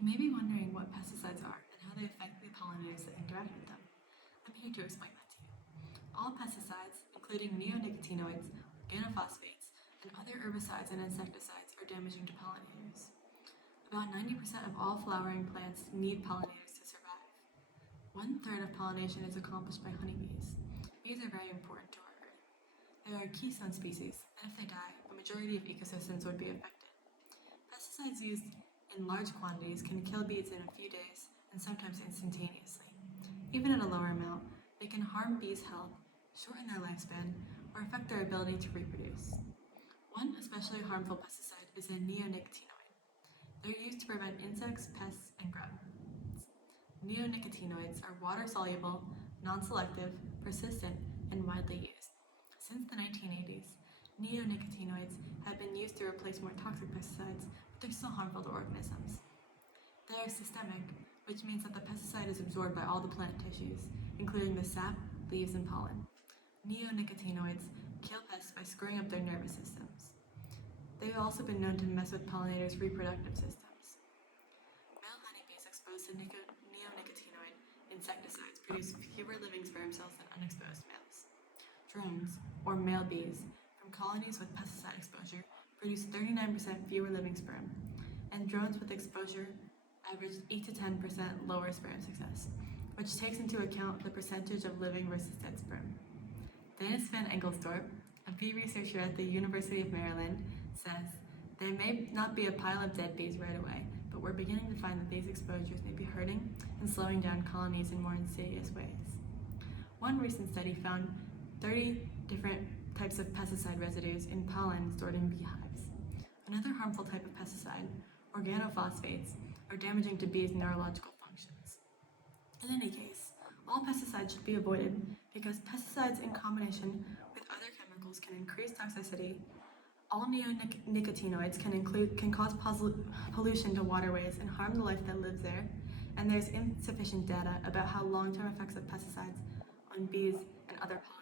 You may be wondering what pesticides are and how they affect the pollinators that interact with them. I'm here to explain that to you. All pesticides, including neonicotinoids, organophosphates, and other herbicides and insecticides, are damaging to pollinators. About 90% of all flowering plants need pollinators to survive. 1/3 of pollination is accomplished by honeybees. Bees are very important to our Earth. They are a keystone species, and if they die, a majority of ecosystems would be affected. Pesticides used in large quantities can kill bees in a few days and sometimes instantaneously. Even at a lower amount, they can harm bees' health, shorten their lifespan, or affect their ability to reproduce. One especially harmful pesticide is a neonicotinoid. They're used to prevent insects, pests, and grubs. Neonicotinoids are water-soluble, non-selective, persistent, and widely used. Since the 1980s, neonicotinoids have been used to replace more toxic pesticides, but they're still harmful to organisms. They are systemic, which means that the pesticide is absorbed by all the plant tissues, including the sap, leaves, and pollen. Neonicotinoids kill pests by screwing up their nervous systems. They have also been known to mess with pollinators' reproductive systems. Male honeybees exposed to neonicotinoid insecticides produce fewer living sperm cells than unexposed males. Drones, or male bees, from colonies with pesticide exposure produce 39% fewer living sperm, and drones with exposure average 8 to 10% lower sperm success, which takes into account the percentage of living versus dead sperm. Dennis Van Engelsdorp, a bee researcher at the University of Maryland, says, "There may not be a pile of dead bees right away, but we're beginning to find that these exposures may be hurting and slowing down colonies in more insidious ways." One recent study found 30 different types of pesticide residues in pollen stored in beehives. Another harmful type of pesticide, organophosphates, are damaging to bees' neurological functions. In any case, all pesticides should be avoided because pesticides in combination with other chemicals can increase toxicity. All neonicotinoids can cause pollution to waterways and harm the life that lives there, and there's insufficient data about how long-term effects of pesticides on bees and other pollinators.